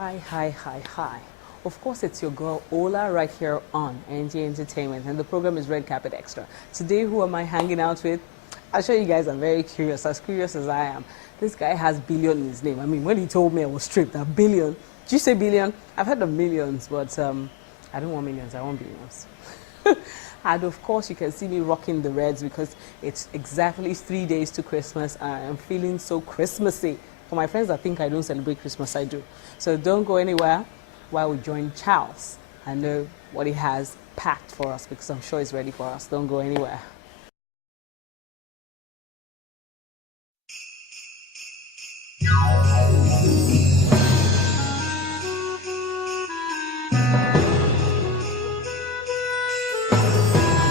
Hi. Of course, it's your girl Ola right here on NG Entertainment, and the program is Red Carpet Extra. Today, who am I hanging out with? I'm sure you guys are very curious as I am. This guy has billion in his name. I mean, when he told me I was stripped, a billion. Did you say billion? I've heard of millions, but I don't want millions, I want billions. And of course, you can see me rocking the reds because it's exactly 3 days to Christmas, and I am feeling so Christmassy. For my friends that think I don't celebrate Christmas, I do. So don't go anywhere while we join Charles and know what he has packed for us, because I'm sure he's ready for us. Don't go anywhere.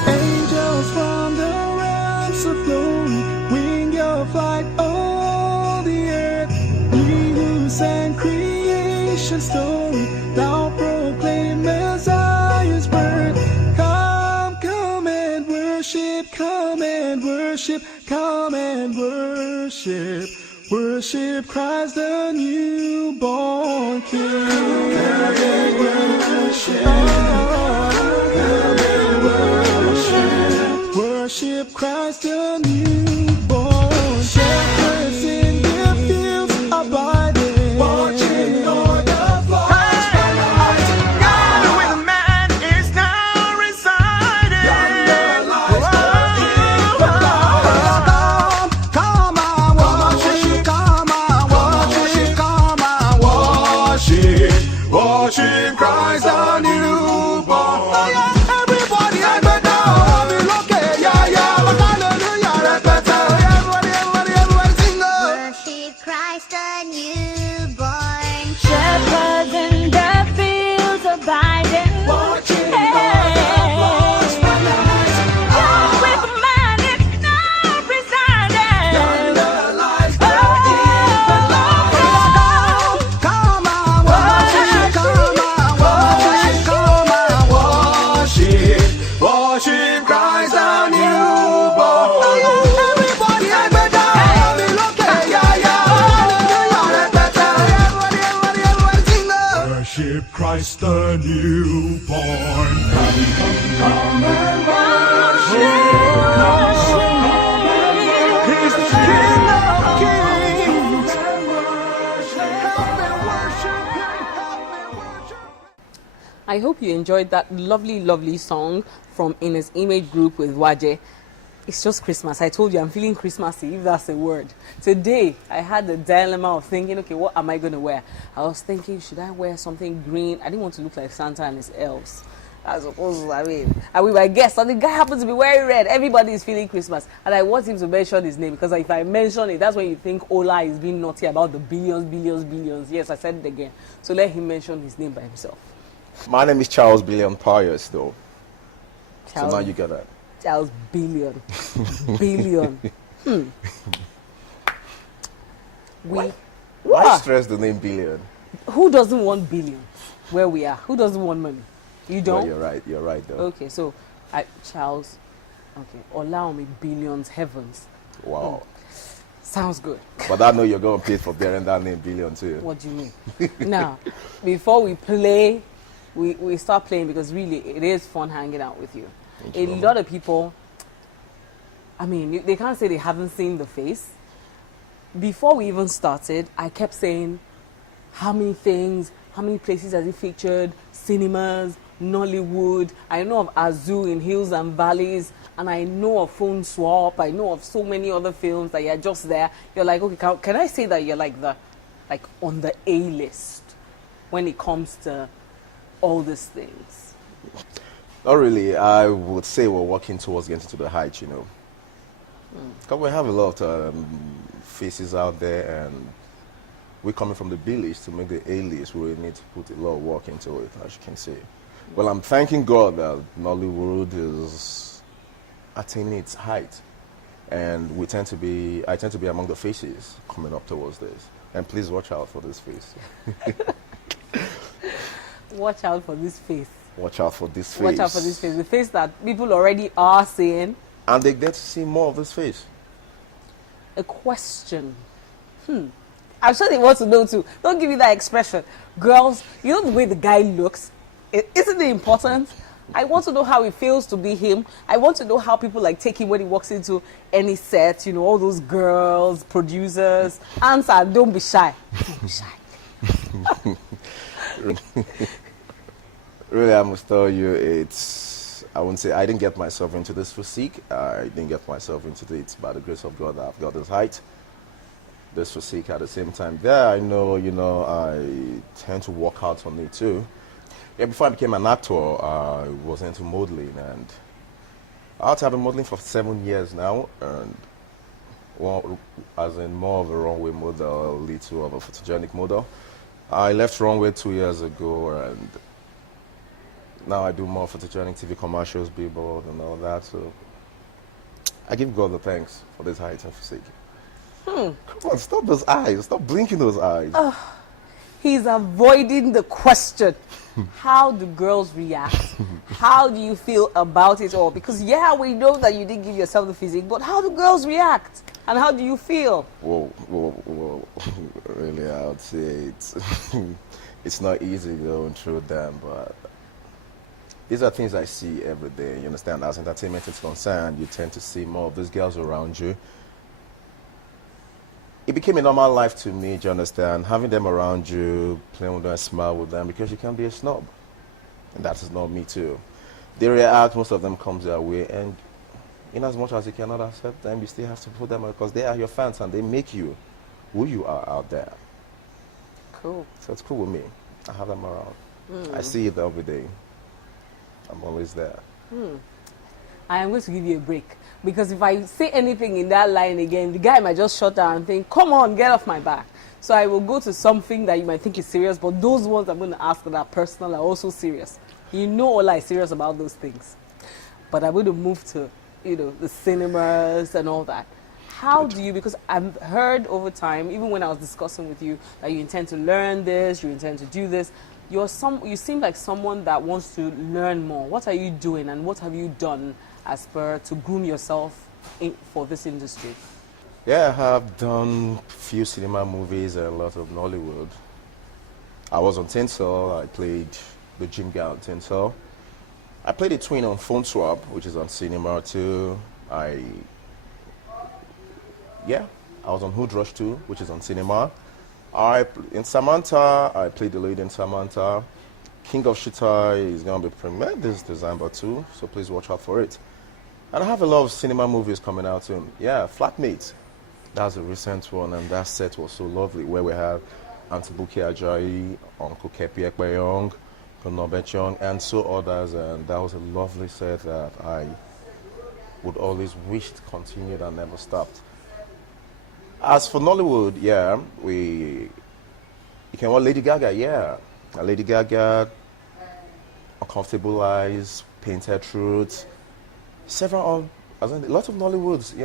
Angels from the realms of glory, wing your flight on the earth. Ye who sang creation story, thou proclaim Messiah's birth. Come and worship, come and worship, come and worship. Worship Christ the newborn King. Come and worship, come and worship. Worship Christ the newborn. Shepherds in their fields abiding, watching o'er the flocks by night. Yonder where the man is now residing. Yonder lies the King of life. Come on, worship, come on, worship, come on, worship. Worship Christ the newborn. Everybody, everybody, Worship Christ the newborn. Shepherds in the fields abiding, watching hey. flocks by night. With man it's now residing. Yonder lies the infant life. Come on, worship, come on, worship, come on, worship. Worship Christ the newborn. Everybody, everybody, worship Christ the newborn. Come and worship. He's the King of Kings. Help me worship Him. Help me worship. I hope you enjoyed that lovely song from In His Image group with Waje. It's just Christmas. I told you I'm feeling Christmassy, if that's a word. Today, I had the dilemma of thinking, okay, what am I going to wear? I was thinking, should I wear something green? I didn't want to look like Santa and his elves. I mean, and with my guest, and the guy happens to be wearing red. Everybody is feeling Christmas. And I want him to mention his name, because if I mention it, that's when you think Ola is being naughty about the billions. Yes, I said it again. So let him mention his name by himself. My name is Charles Pius, though. Charles, So now you get that. Charles Billion. Billion. Why stress the name billion? Who doesn't want billions where we are? Who doesn't want money? You don't? Well, you're right though. Okay, so Charles, okay, Olawumi billions heavens. Wow. Sounds good. But I know you're going to pay for bearing that name billion too. What do you mean? Now, before we play, we start playing, because really it is fun hanging out with you. Thank A you. lot of people, I mean, they can't say they haven't seen the face. Before we even started, I kept saying, how many things, how many places has he featured? Cinemas, Nollywood. I know of Azu in Hills and Valleys, and I know of Phone Swap. I know of so many other films that you're just there. You're like, okay, can I say that you're like on the A list when it comes to all these things? Not really. I would say we're working towards getting to the heights, you know. Because we have a lot of faces out there, and we're coming from the B list to make the A list. We really need to put a lot of work into it, as you can see. Well, I'm thanking God that Nollywood is attaining its height, and I tend to be among the faces coming up towards this. And please watch out for this face. Watch out for this face. Watch out for this face. Watch out for this face. The face that people already are saying. And they get to see more of this face. A question. I'm sure they want to know too. Don't give me that expression. Girls, you know the way the guy looks? Isn't it important? I want to know how it feels to be him. I want to know how people like take him when he walks into any set, you know, all those girls, producers. Answer, don't be shy. Don't be shy. Really, I must tell you, I wouldn't say I didn't get myself into this physique. I didn't get myself into it by the grace of God that I've got this height, this physique at the same time. There, I know, I tend to work out on it too. Yeah, before I became an actor, I was into modeling, and I've been modeling for 7 years now, and as in more of a runway model, a little of a photogenic model. I left runway 2 years ago, and now I do more photogenic TV commercials, billboard, and all that. So I give God the thanks for this height and physique. Come on, stop those eyes. Stop blinking those eyes. He's avoiding the question. How do girls react? How do you feel about it all? Because yeah, we know that you didn't give yourself the physique, but how do girls react? And how do you feel? Well, really, I would say it's not easy going through them, but these are things I see every day. You understand? As entertainment is concerned, you tend to see more of these girls around you. It became a normal life to me, do you understand? Having them around you, playing with them, smile with them, because you can't be a snob. And that is not me too. They react, most of them comes their way, and in as much as you cannot accept them, you still have to put them on, because they are your fans and they make you who you are out there. Cool. So it's cool with me. I have them around. I see it every day. I'm always there. I am going to give you a break. Because if I say anything in that line again, the guy might just shut down and think, come on, get off my back. So I will go to something that you might think is serious, but those ones I'm going to ask that are personal are also serious. You know Ola is serious about those things. But I'm going to move to, the cinemas and all that. How do you, because I've heard over time, even when I was discussing with you, that you intend to learn this, you intend to do this. You seem like someone that wants to learn more. What are you doing and what have you done as per to groom yourself for this industry? Yeah, I have done few cinema movies and a lot of Nollywood. I was on Tinsel. I played the gym guy on Tinsel. I played a twin on Phone Swap, which is on cinema too. I was on Hood Rush 2, which is on cinema. In Samantha, I played the lead in Samantha. King of Shita is going to be premiered this December too, so please watch out for it. And I have a lot of cinema movies coming out soon. Yeah, Flatmates. That's a recent one, and that set was so lovely, where we have Auntie Buki Ajayi, Uncle Kepi Ekpeyong, Konobet Young, and so others, and that was a lovely set that I would always wish to continue and never stopped. As for Nollywood, you can watch Lady Gaga, Lady Gaga, Uncomfortable Eyes, Painted Truth, a lot of Nollywoods,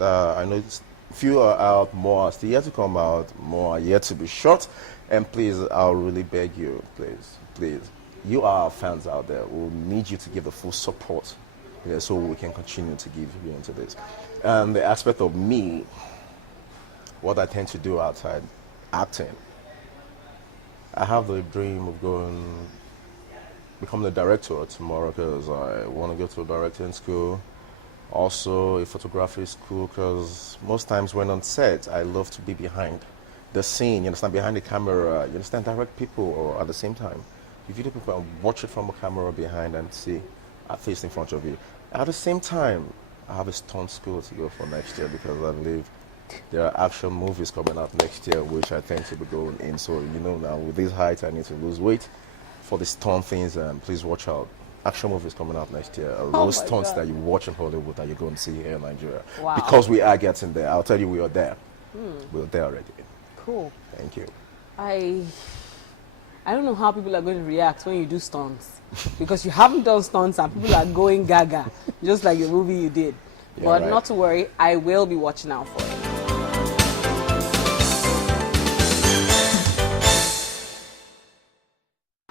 I know few are out, more are still yet to come out, more are yet to be shot, and please, I'll really beg you, please, you are our fans out there, we'll need you to give the full support, so we can continue to give you into this. And the aspect of me, what I tend to do outside acting, I have the dream of becoming a director tomorrow, because I want to go to a directing school, also a photography school, because most times when on set, I love to be behind the scene, you understand, behind the camera, you understand, direct people, or at the same time, you video people and watch it from a camera behind and see a face in front of you. At the same time, I have a stunt school to go for next year, because I believe there are action movies coming out next year, which I tend to be going in. So, now with this height, I need to lose weight for the stunt things, and please watch out. Action movies coming out next year. Those stunts that you watch in Hollywood that you're going to see here in Nigeria. Wow. Because we are getting there. I'll tell you, we are there. We're there already. Cool. Thank you. I don't know how people are going to react when you do stunts. Because you haven't done stunts and people are going gaga, just like the movie you did. Yeah, but right. not to worry, I will be watching out for it.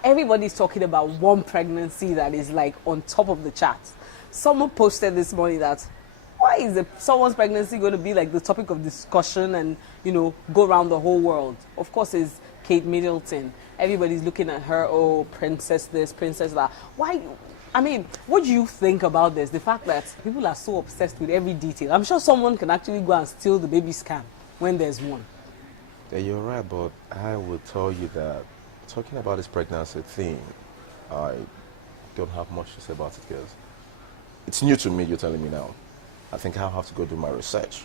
Everybody's talking about one pregnancy that is like on top of the charts. Someone posted this morning that why is someone's pregnancy going to be like the topic of discussion and, go around the whole world? Of course, it's Kate Middleton. Everybody's looking at her, oh, princess this, princess that. Why? I mean, what do you think about this? The fact that people are so obsessed with every detail. I'm sure someone can actually go and steal the baby scan when there's one. Yeah, you're right, but I will tell you that talking about this pregnancy thing, I don't have much to say about it because it's new to me, you're telling me now. I think I'll have to go do my research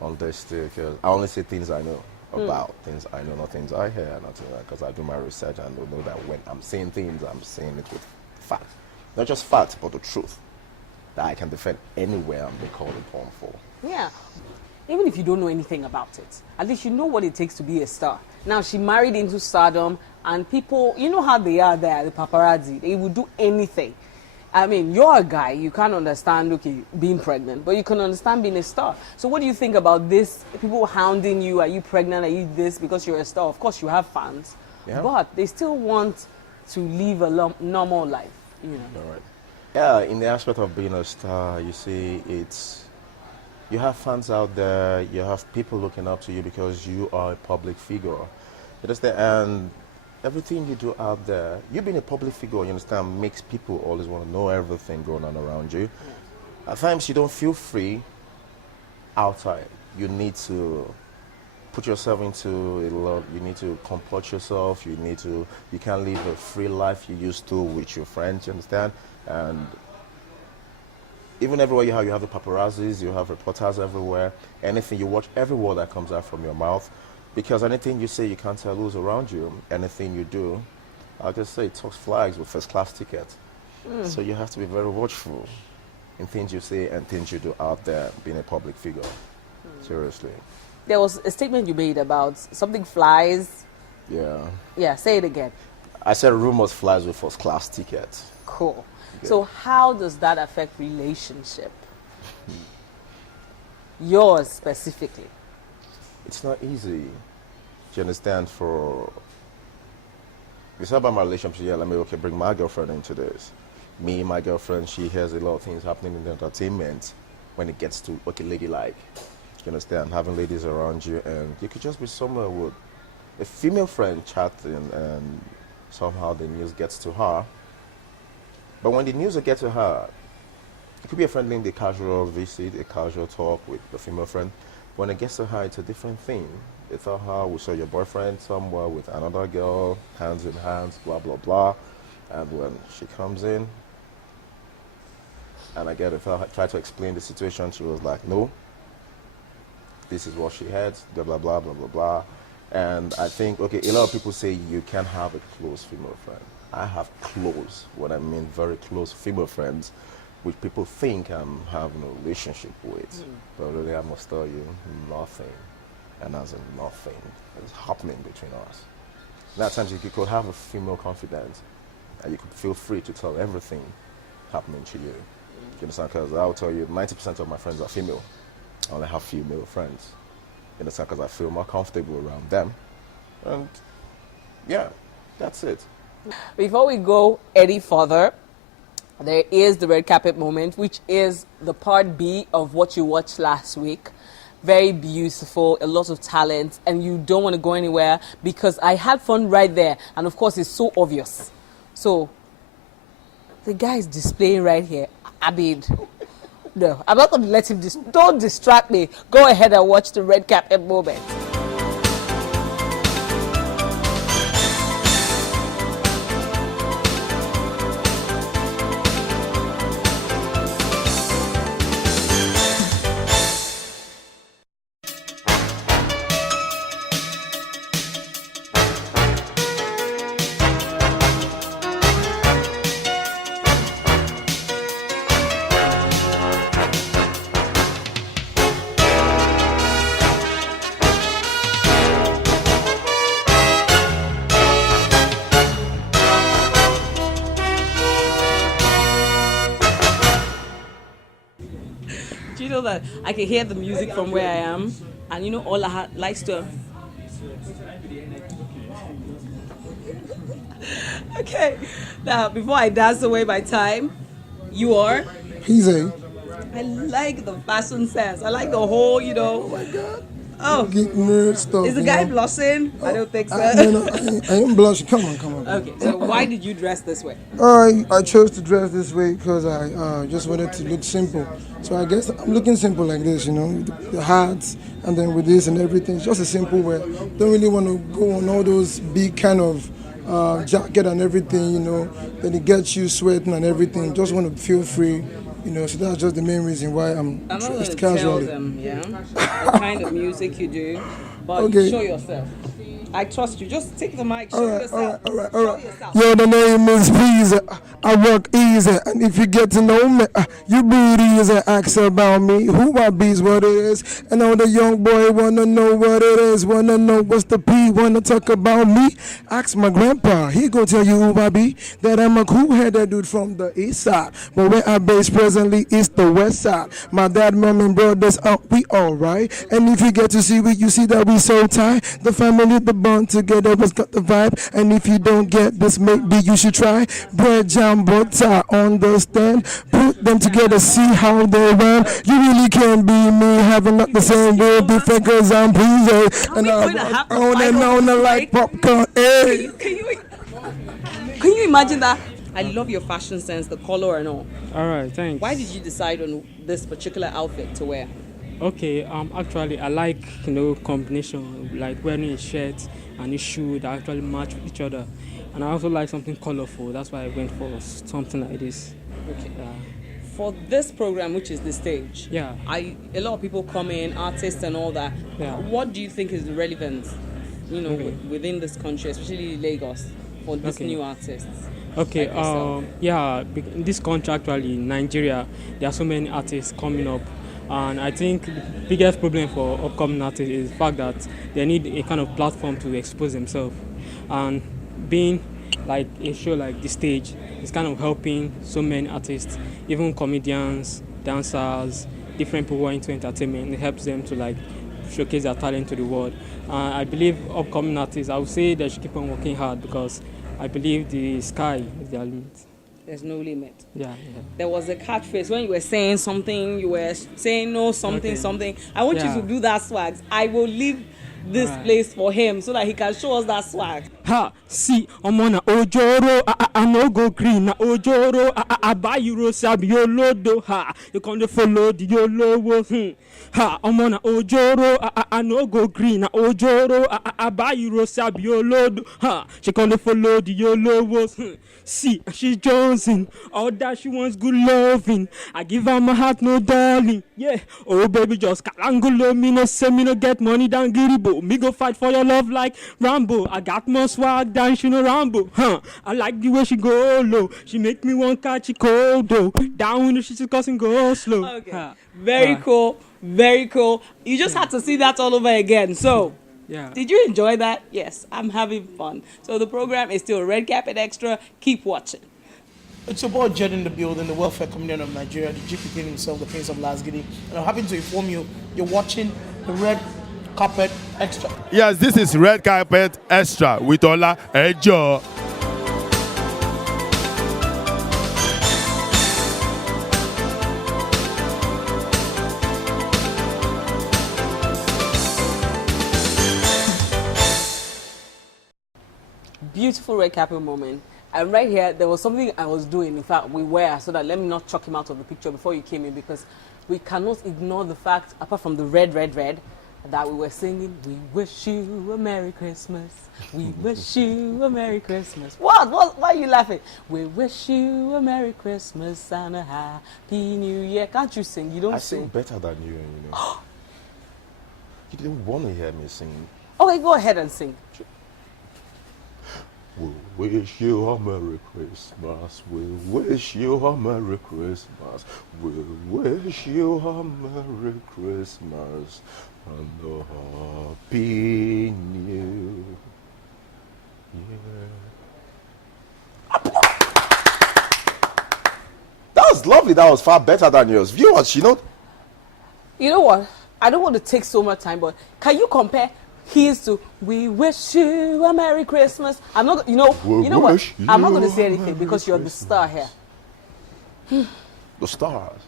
on this because I only say things I know about, things I know, not things I hear, nothing like because I do my research and I know that when I'm saying things, I'm saying it with facts. Not just facts, but the truth that I can defend anywhere I'm being called upon for. Yeah. Even if you don't know anything about it, at least you know what it takes to be a star. Now, she married into stardom, and people, you know how they are there, the paparazzi. They will do anything. I mean, you're a guy, you can't understand, okay, being pregnant, but you can understand being a star. So what do you think about this? People hounding you, are you pregnant, are you this, because you're a star? Of course, you have fans, but they still want to live a normal life, you know. All right. Yeah, in the aspect of being a star, you see, you have fans out there, you have people looking up to you because you are a public figure. You understand? And everything you do out there, you being a public figure, you understand, makes people always want to know everything going on around you. At times you don't feel free outside. You need to put yourself into a lot, you need to comport yourself, you can't live a free life you used to with your friends, you understand? And even everywhere you have the paparazzis, you have reporters everywhere. Anything you watch, every word that comes out from your mouth, because anything you say, you can't tell who's around you. Anything you do, I'll just say, it talks flags with first-class tickets. So you have to be very watchful in things you say and things you do out there, being a public figure. Seriously. There was a statement you made about something flies. Yeah. Yeah, say it again. I said rumors flies with first-class tickets. Cool. Good. So how does that affect relationship? Yours specifically. It's not easy. Do you understand? It's not about my relationship. Yeah, let me bring my girlfriend into this. Me, my girlfriend, she hears a lot of things happening in the entertainment when it gets to ladylike. You understand? Having ladies around you, and you could just be somewhere with a female friend chatting, and somehow the news gets to her. But when the news will get to her, it could be a friendly, a casual visit, a casual talk with the female friend. When it gets to her, it's a different thing. They tell her, we saw your boyfriend somewhere with another girl, hands in hands, blah, blah, blah. And when she comes in, and I try to explain the situation, she was like, no, this is what she had, blah, blah, blah, blah, blah, blah. And I think, okay, a lot of people say you can't have a close female friend. I have close, what I mean very close female friends, which people think I'm having a relationship with. But really, I must tell you, nothing. And as in nothing is happening between us. And at times you could have a female confidant, and you could feel free to tell everything happening to you. You understand? Because I'll tell you, 90% of my friends are female. I only have female friends. You understand? Because I feel more comfortable around them. And yeah, that's it. Before we go any further, there is the red carpet moment, which is the part B of what you watched last week. Very beautiful, a lot of talent, and you don't want to go anywhere because I had fun right there. And of course, it's so obvious. So, the guy is displaying right here. Abid. No, I'm not going to let him don't distract me. Go ahead and watch the red carpet moment. Do you know that I can hear the music from where I am? And you know, Ola likes to... Okay, now before I dance away my time, you are... He's a... I like the fashion sense. I like the whole, you know. Oh my God. Oh, Get nerd stuff. is the you guy know? blushing? I don't think so. No, I ain't blushing. Come on. Okay, so why did you dress this way? I chose to dress this way because I just wanted to look simple. So I guess I'm looking simple like this, you know, with the hats and then with this and everything. It's just a simple way. Don't really want to go on all those big kind of jacket and everything, you know, then it gets you sweating and everything. Just want to feel free, you know. So that's just the main reason why I'm I'm not going dressed to tell casually. them, yeah, what kind of music you do, but Okay. show yourself. I trust you. Just take the mic, show yourself. All right. Show yourself. Yo, the name is Peasy. I work easy, and if you get to know me, you breathe easy. Ask about me, who I be is what it is. And all the young boy wanna know what it is, wanna know what's the P, wanna talk about me. Ask my grandpa, he gon' tell you who I be. That I'm a cool-headed dude from the east side, but where I base presently is the west side. My dad, mom, and brothers, we alright. And if you get to see we, you see that we so tight. The family, the bond together has got the vibe. And if you don't get this, maybe you should try. Bread, jam, butter, understand. Put them together, see how they run. You really can't be me, having not the same way. Be fake cause I'm pleased. And going to have to on fight and over on this like mic? popcorn. Hey. Can you imagine that? I love your fashion sense, the color and all. All right, thanks. Why did you decide on this particular outfit to wear? Okay, actually, I like, combination, like wearing a shirt and a shoe that actually match each other. And I also like something colorful. That's why I went for something like this. Okay. For this program, which is the stage, Yeah. A lot of people come in, artists and all that. Yeah. What do you think is the relevance, Okay. within this country, especially Lagos, for these Okay. new artists? Okay, Like yourself. in this country, actually, in Nigeria, there are so many artists coming up. And I think the biggest problem for upcoming artists is the fact that they need a kind of platform to expose themselves. And being like a show like the stage is kind of helping so many artists, even comedians, dancers, different people who are into entertainment. It helps them to like showcase their talent to the world. I believe upcoming artists, I would say they should keep on working hard because I believe the sky is their limit. There's no limit. Yeah. There was a catchphrase when you were saying something, you were saying no, something, Okay. something. I want Yeah. you to do that swag. I will leave this Alright. place for him so that he can show us that swag. Ha, see, I'm on a ojoro, I no go green, na ojoro, I buy you sabi yolodo, ha, you can't follow the yolo, ha, I'm on a ojoro, I no go green, na ojoro, I buy you sabi yolodo, ha, she can't follow the yolo, see, she's Jonesing, all that she wants good loving, I give her my heart, no darling, yeah, oh baby, just kalangulo, me no say me no get money than Giribo, me go fight for your love like Rambo, I got more swag than she no Rambo, huh, I like the way she go low, she make me want catch it cold though, down when she's cussing go slow. Okay. Huh. Very cool. Very cool. You just had to see that all over again. So, Yeah. did you enjoy that? Yes, I'm having fun. So the program is still Red Carpet Extra. Keep watching. It's your boy Jed in the building, the welfare comedian of Nigeria, the GP King himself, the Prince of Lasgidi. And I'm happy to inform you, you're watching the Red Carpet Extra. Yes, this is Red Carpet Extra with Ola Ejo. Beautiful Red Carpet moment. And right here, there was something I was doing. In fact, we were, so that let me not chuck him out of the picture before you came in, because we cannot ignore the fact, apart from the red, that we were singing, "We wish you a Merry Christmas. We wish you a Merry Christmas." What? Why are you laughing? "We wish you a Merry Christmas and a Happy New Year." Can't you sing? You don't I sing sing. better than you, you know. You didn't want to hear me sing. Okay, go ahead and sing. We wish you a Merry Christmas. We wish you a Merry Christmas. We wish you a Merry Christmas and a Happy New Year. That was lovely. That was far better than yours. Viewers, you know. You know what? I don't want to take so much time, but can you compare his to "We wish you a Merry Christmas"? I'm not, you know what? wish I'm not going to you say a anything Merry because you're the star here. The stars.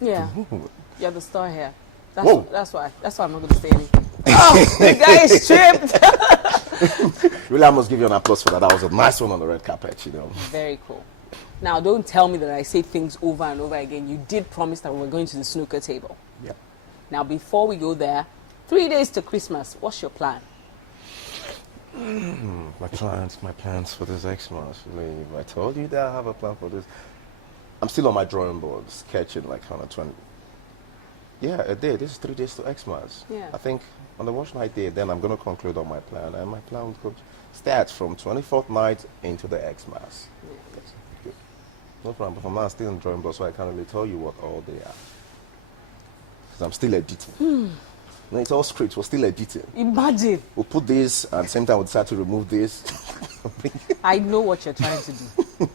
Yeah. Good. You're the star here. Whoa. That's why I'm not going to say anything. Oh, the guy is stripped. Really, I must give you an applause for that. That was a nice one on the red carpet, you know. Very cool. Now, don't tell me that I say things over and over again. You did promise that we were going to the snooker table. Yeah. Now, before we go there, 3 days to Christmas. What's your plan? My plans for this Xmas. I told you that I have a plan for this. I'm still on my drawing board, sketching like kind of 20. Yeah, a day. This is 3 days to Xmas. Yeah. I think on the watch night day, then I'm going to conclude on my plan. And my plan starts from 24th night into the Xmas. Good. No problem. But for now, I'm still on the drawing board, so I can't really tell you what all they are. Because I'm still editing. No, it's all scripts. We're still editing. Imagine. We'll put this, and at the same time, we'll decide to remove this. I know what you're trying to do.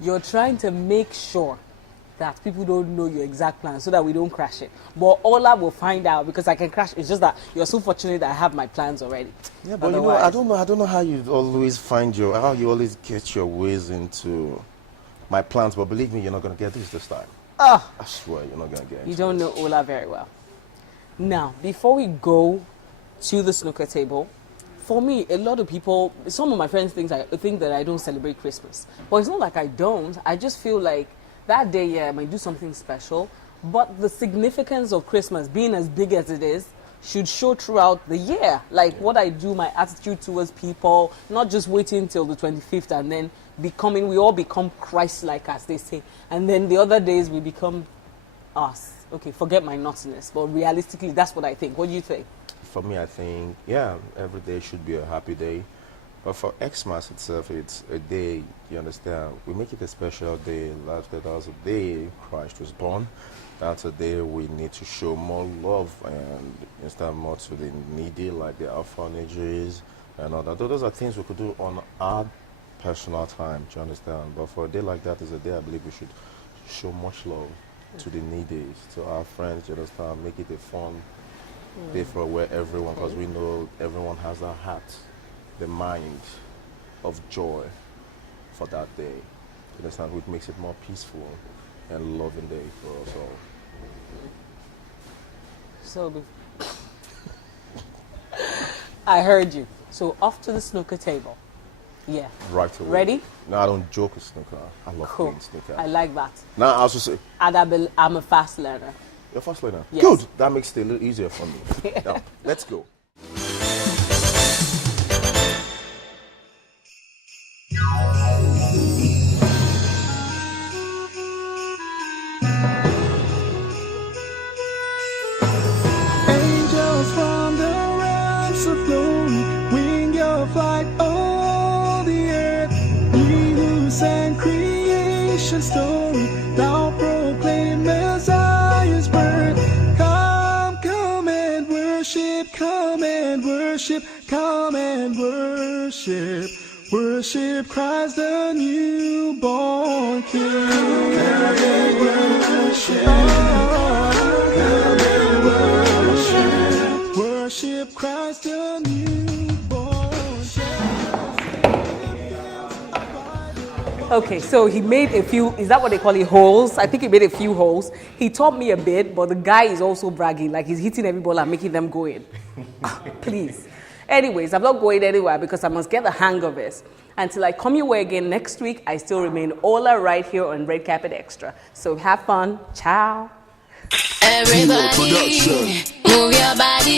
You're trying to make sure that people don't know your exact plan so that we don't crash it. But OOLA will find out because I can crash. It's just that you're so fortunate that I have my plans already. Yeah, but I don't know how you always how you always get your ways into my plans. But believe me, you're not going to get this time. I swear, you're not going to get it. You don't know OOLA very well. Now, before we go to the snooker table, for me, a lot of people, some of my friends think that I don't celebrate Christmas. But it's not like I don't. I just feel like that day, yeah, I might do something special. But the significance of Christmas, being as big as it is, should show throughout the year. Like what I do, my attitude towards people, not just waiting till the 25th and then we all become Christ-like, as they say. And then the other days we become us. Okay, forget my naughtiness, but realistically, that's what I think. What do you think? For me, I think, yeah, every day should be a happy day. But for Xmas itself, it's a day, you understand, we make it a special day. That was a day Christ was born. That's a day we need to show more love and instead more to the needy, like the orphanages and all that. Those are things we could do on our personal time, do you understand? But for a day like that is a day I believe we should show much love to the needy, to our friends, you understand, make it a fun day for where everyone, because we know everyone has a heart, the mind of joy for that day, you understand, which makes it more peaceful and loving day for us all. So, I heard you. So off to the snooker table. Yeah. Right away. Ready? No, I don't joke with snooker. I love Cool. playing snooker. I like that. Now I also say, And I'm a fast learner. you're fast learner. Yes. Good. That makes it a little easier for me. Now, let's go. Angels from the realms of glory, wing your flight on the earth. Ye who sang creation's story, now proclaim Messiah's birth. Come, come and worship, come and worship, come and worship. Worship Christ the newborn King. Come and worship, come and worship. Worship Christ the newborn King. Okay, so he made a few, is that what they call it, holes? I think he made a few holes. He taught me a bit, but the guy is also bragging, like he's hitting every ball and making them go in. Please. Anyways, I'm not going anywhere because I must get the hang of this. Until I come your way again next week, I still remain OOLA right here on Red Carpet Extra. So have fun. Ciao. Everybody, move your body.